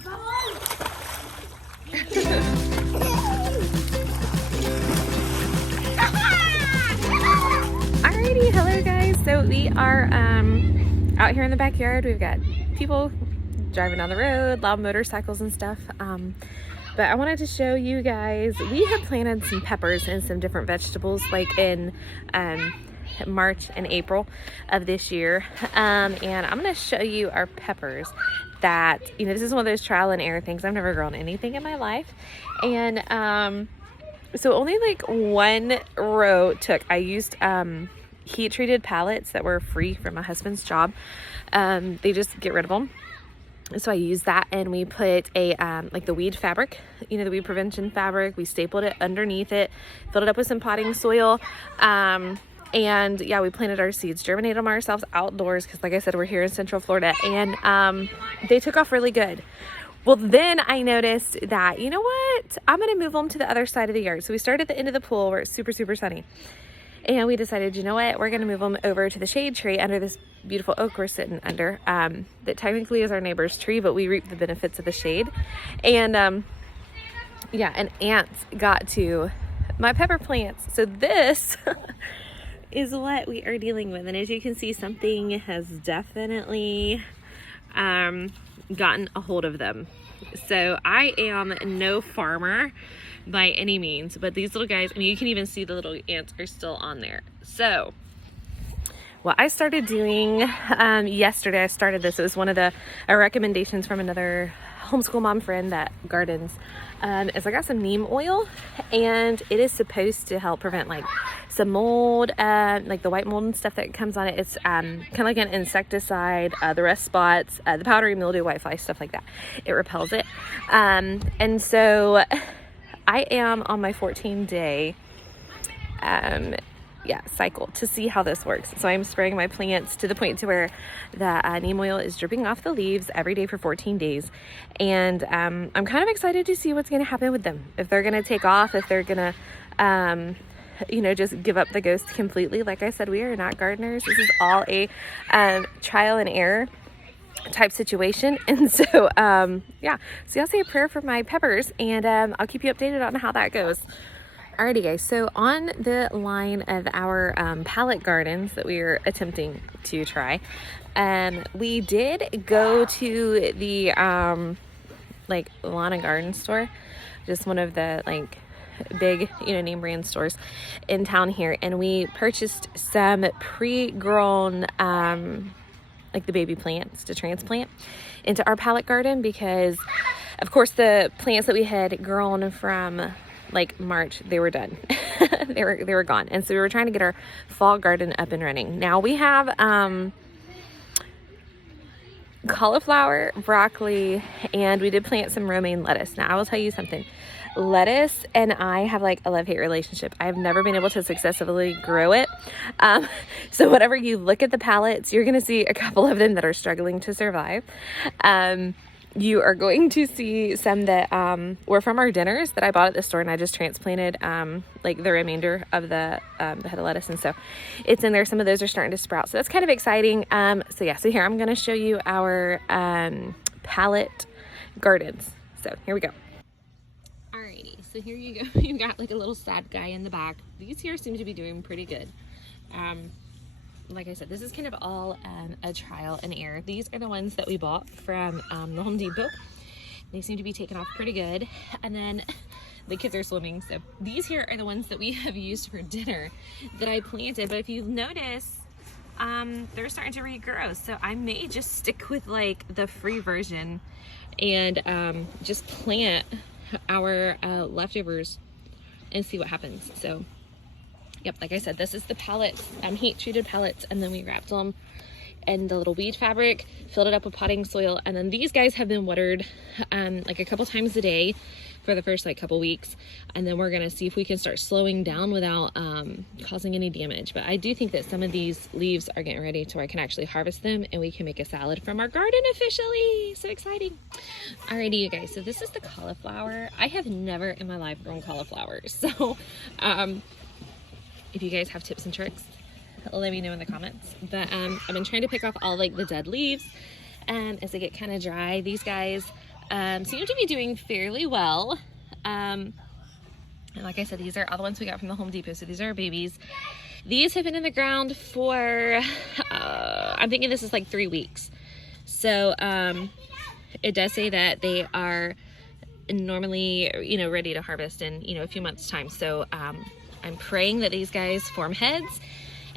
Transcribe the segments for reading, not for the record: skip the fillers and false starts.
Alrighty, hello guys. So we are out here in the backyard. We've got people driving down the road, loud motorcycles and stuff. But I wanted to show you guys, we have planted some peppers and some different vegetables like in March and April of this year. And I'm going to show you our peppers that, you know, this is one of those trial and error things. I've never grown anything in my life. And so only like one row took. I used heat treated pallets that were free from my husband's job. They just get rid of them. So I used that, and we put a like the weed fabric, you know, the weed prevention fabric. We stapled it underneath it, filled it up with some potting soil, and yeah, we planted our seeds, germinated them ourselves outdoors because, like I said, we're here in Central Florida, and they took off really good. Well, then I noticed that, you know what, I'm gonna move them to the other side of the yard. So we started at the end of the pool where it's super, super sunny. And we decided, you know what, we're going to move them over to the shade tree under this beautiful oak we're sitting under, that technically is our neighbor's tree, but we reap the benefits of the shade. And yeah, and ants got to my pepper plants. So this is what we are dealing with. And as you can see, something has definitely gotten a hold of them. So I am no farmer by any means, but these little guys, I mean, you can even see the little ants are still on there. So what I started doing yesterday, I started this. It was one of the recommendations from another homeschool mom friend that gardens, is I got some neem oil, and it is supposed to help prevent like some mold, like the white mold and stuff that comes on it. It's kind of like an insecticide, the rust spots, the powdery mildew, whitefly, stuff like that. It repels it. And so I am on my 14-day cycle to see how this works. So I'm spraying my plants to the point to where the neem oil is dripping off the leaves every day for 14 days. And I'm kind of excited to see what's going to happen with them. If they're going to take off, if they're going to, you know, just give up the ghost completely. Like I said, we are not gardeners. This is all a trial and error type situation. And so yeah, so I'll say a prayer for my peppers, and I'll keep you updated on how that goes. Alrighty guys, so on the line of our pallet gardens that we are attempting to try, we did go to the like lawn and garden store, just one of the like big, you know, name brand stores in town here, and we purchased some pre-grown like the baby plants to transplant into our pallet garden, because of course the plants that we had grown from like March, they were done. they were gone. And so we were trying to get our fall garden up and running. Now we have cauliflower, broccoli, and we did plant some romaine lettuce. Now I will tell you something. Lettuce and I have like a love-hate relationship. I've never been able to successfully grow it. So whenever you look at the pallets, you're going to see a couple of them that are struggling to survive. You are going to see some that were from our dinners that I bought at the store, and I just transplanted like the remainder of the head of lettuce, and so it's in there. Some of those are starting to sprout, so that's kind of exciting. So yeah, so here I'm going to show you our pallet gardens. So here we go. Alrighty, so here you go. You've got like a little sad guy in the back. These here seem to be doing pretty good. Like I said, this is kind of all a trial and error. These are the ones that we bought from the Home Depot. They seem to be taking off pretty good. And then the kids are swimming. So these here are the ones that we have used for dinner that I planted. But if you notice, they're starting to regrow. So I may just stick with like the free version and just plant our leftovers and see what happens. So yep, like I said, this is the pallets, heat treated pallets, and then we wrapped them in the little weed fabric, filled it up with potting soil, and then these guys have been watered like a couple times a day for the first like couple weeks, and then we're gonna see if we can start slowing down without causing any damage. But I do think that some of these leaves are getting ready to where I can actually harvest them and we can make a salad from our garden officially. So exciting. Alrighty, you guys, so this is the cauliflower. I have never in my life grown cauliflower, so if you guys have tips and tricks, let me know in the comments. But I've been trying to pick off all like the dead leaves as they get kind of dry. These guys seem to be doing fairly well. And like I said, these are all the ones we got from the Home Depot. So these are our babies. These have been in the ground for, I'm thinking this is like 3 weeks. So it does say that they are normally, you know, ready to harvest in, you know, a few months time. So I'm praying that these guys form heads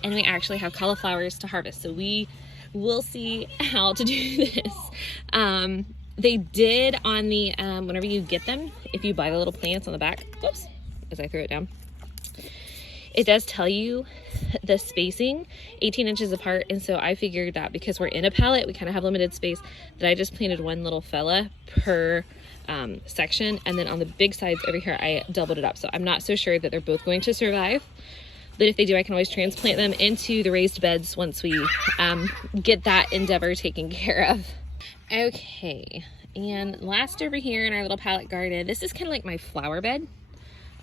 and we actually have cauliflowers to harvest. So we will see how to do this. They did on the, whenever you get them, if you buy the little plants on the back, whoops, as I threw it down, it does tell you the spacing 18 inches apart. And so I figured that because we're in a pallet, we kind of have limited space, that I just planted one little fella per section. And then on the big sides over here, I doubled it up. So I'm not so sure that they're both going to survive. But if they do, I can always transplant them into the raised beds once we get that endeavor taken care of. Okay, and last over here in our little pallet garden, this is kind of like my flower bed.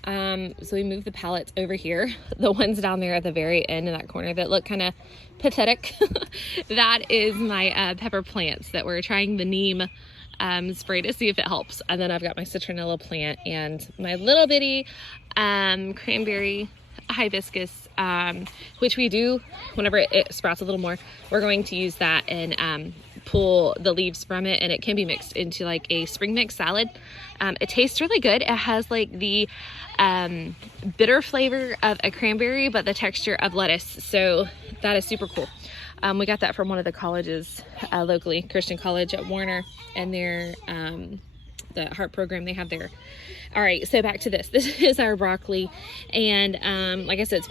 So we moved the pallets over here, the ones down there at the very end in that corner that look kind of pathetic. That is my pepper plants that we're trying the neem spray to see if it helps. And then I've got my citronella plant and my little bitty cranberry hibiscus, which we do whenever it sprouts a little more. We're going to use that and pull the leaves from it, and it can be mixed into like a spring mix salad. It tastes really good. It has like the bitter flavor of a cranberry but the texture of lettuce, so that is super cool. We got that from one of the colleges locally, Christian College at Warner, and their the heart program they have there. All right, so back to this. This is our broccoli, and like I said,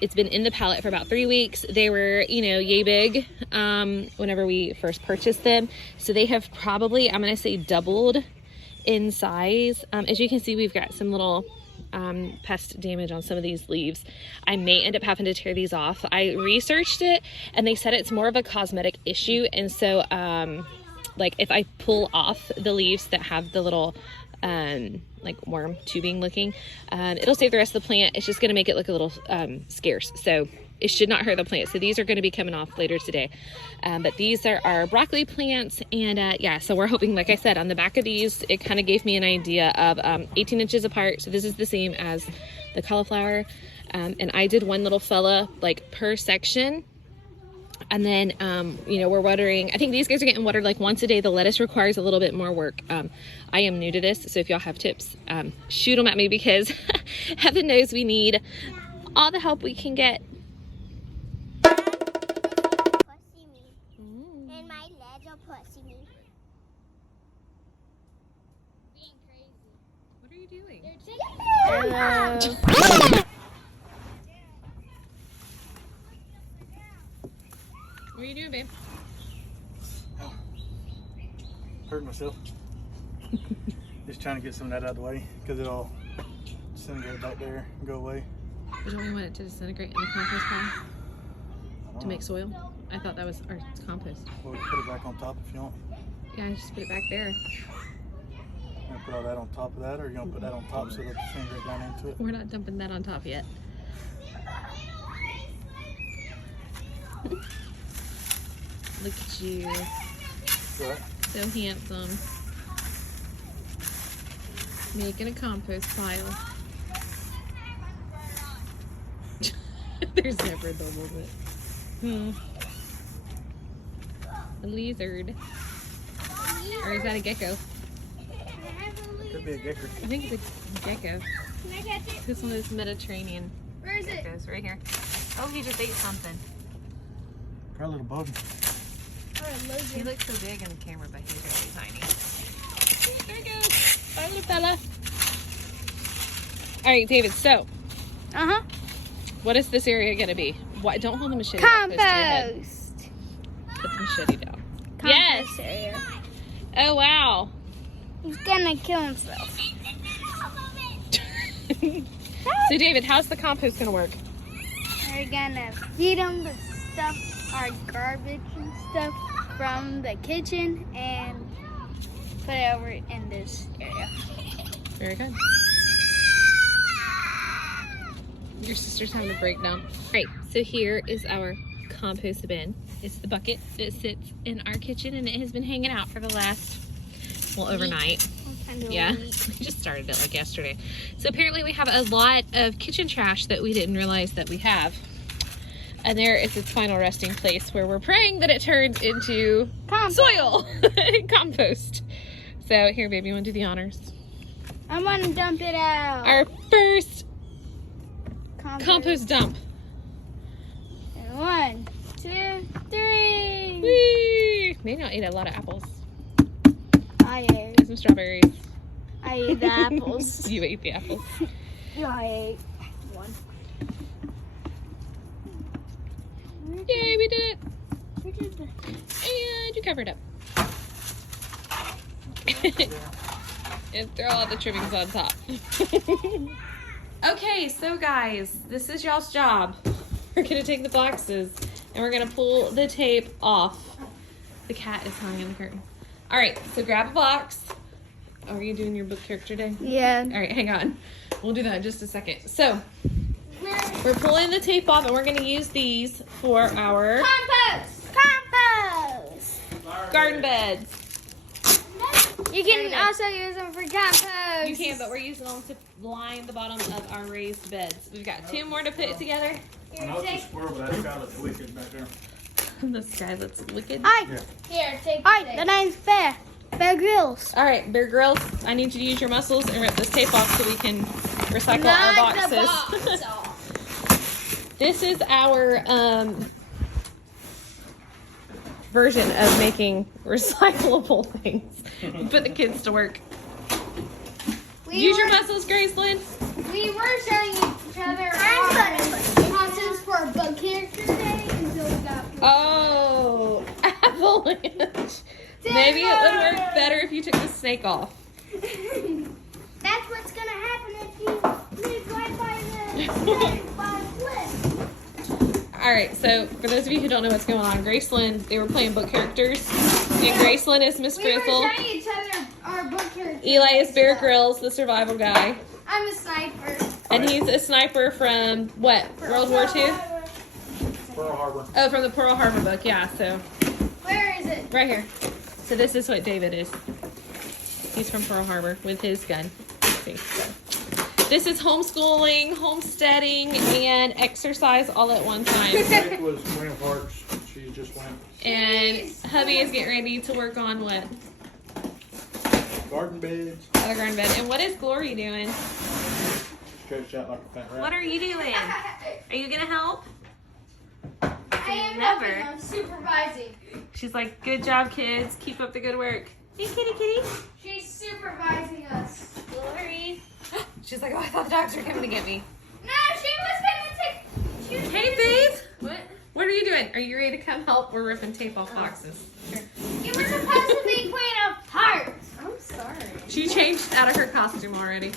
it's been in the pallet for about 3 weeks. They were, you know, yay big whenever we first purchased them, so they have probably, I'm gonna say, doubled in size. As you can see, we've got some little pest damage on some of these leaves. I may end up having to tear these off. I researched it, and they said it's more of a cosmetic issue, and so like if I pull off the leaves that have the little like worm tubing looking, it'll save the rest of the plant. It's just going to make it look a little scarce, so it should not hurt the plant. So these are going to be coming off later today, but these are our broccoli plants, and yeah, so we're hoping, like I said, on the back of these, it kind of gave me an idea of 18 inches apart. So this is the same as the cauliflower, and I did one little fella like per section. And then, you know, we're watering, I think these guys are getting watered like once a day. The lettuce requires a little bit more work. I am new to this, so if y'all have tips, shoot them at me, because heaven knows we need all the help we can get. Pussy me. And my legs are pussy me. Being crazy. What are you doing? Hello. What are you doing, babe? Hurt myself. Just trying to get some of that out of the way, because it'll disintegrate back there and go away. But don't we want it to disintegrate in the compost pile to make soil? I thought that was our compost. Well, we can put it back on top if you want. Yeah, just put it back there. You gonna put all that on top of that, or you gonna put that on top so it'll disintegrate down into it? We're not dumping that on top yet. Look at you. Right. So handsome. Making a compost pile. There's never a double bit. A lizard. Or is that a gecko? Could be a gecko. I think it's a gecko. Can I catch it? It's one of those Mediterranean Where is it? geckos right here. Oh, he just ate something. Probably a little bug. He looks so big in the camera, but he's really tiny. There he goes. Bye, little fella. All right, David, so what is this area going to be? Why, don't hold the machete that close to your head. Compost. Put the machete down. Compost area. Oh, wow. He's gonna kill himself. So, David, how's the compost going to work? We're gonna feed him the stuff, our garbage and stuff from the kitchen, and put it over in this area. Very good. Your sister's having a breakdown. All right, so here is our compost bin. It's the bucket that sits in our kitchen, and it has been hanging out for the last well, overnight. Yeah, we just started it like yesterday. So apparently we have a lot of kitchen trash that we didn't realize that we have. And there is its final resting place where we're praying that it turns into soil, compost. So here, baby, you want to do the honors? I want to dump it out. Our first compost dump. And 1, 2, 3. Whee! Maybe I'll eat a lot of apples. I ate. And some strawberries. I ate the apples. You ate the apples. I ate 1. Yay, we did it. Where did the... And you covered up. And throw all the trimmings on top. Okay, so guys, this is y'all's job. We're gonna take the boxes and we're gonna pull the tape off. The cat is hung in the curtain. All right, so grab a box. Are you doing your book character day? Yeah. All right, hang on. We'll do that in just a second. So we're pulling the tape off and we're gonna use these for our Compost! Compost! garden beds. You can also use them for compost. You can, but we're using them to line the bottom of our raised beds. We've got 2 more to put together. I know it's a squirrel, but that sky looks wicked back there. The sky looks wicked. Hi. Yeah. Here, take Hi, the name's Bear. Bear Grylls. All right, Bear Grylls, I need you to use your muscles and rip this tape off so we can recycle our boxes. The box off. This is our version of making recyclable things. Put the kids to work. Use your muscles, Gracelyn. We were showing each other our costumes for our book character day until we got. Oh, avalanche. Maybe it would work better if you took the snake off. That's what's gonna happen if you live right by the cliff. All right, so for those of you who don't know what's going on, Gracelyn, they were playing book characters, and Gracelyn is Miss We were Frizzle. showing each other our book characters. Eli is Bear Grylls, the survival guy, I'm a sniper. and he's a sniper from what, World War II? Pearl Harbor. Oh, from the Pearl Harbor book, yeah. So Where is it? right here. So this is what David is. He's from Pearl Harbor with his gun. Let's see. So this is homeschooling, homesteading, and exercise all at one time. It was Ramparts. She just went. And hubby is getting ready to work on what? Garden beds. Other garden bed. And what is Glory doing? Stretched out like a fat rat. What are you doing? Are you gonna help? I am Never. helping. I'm supervising. She's like, good job, kids. Keep up the good work. Hey, kitty, kitty. She's supervising us. Glory. She's like, oh, I thought the dogs were coming to get me. No, she was gonna take. She was Hey, Faith. What are you doing? Are you ready to come help? We're ripping tape off boxes. You were supposed to be Queen of Hearts. I'm sorry. She changed out of her costume already.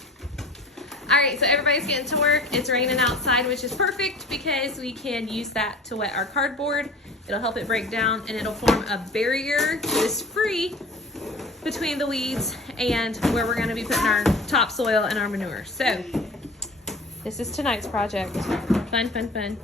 All right, so everybody's getting to work. It's raining outside, which is perfect because we can use that to wet our cardboard. It'll help it break down and it'll form a barrier that is free between the weeds and where we're gonna be putting our topsoil and our manure. So this is tonight's project. Fun, fun, fun.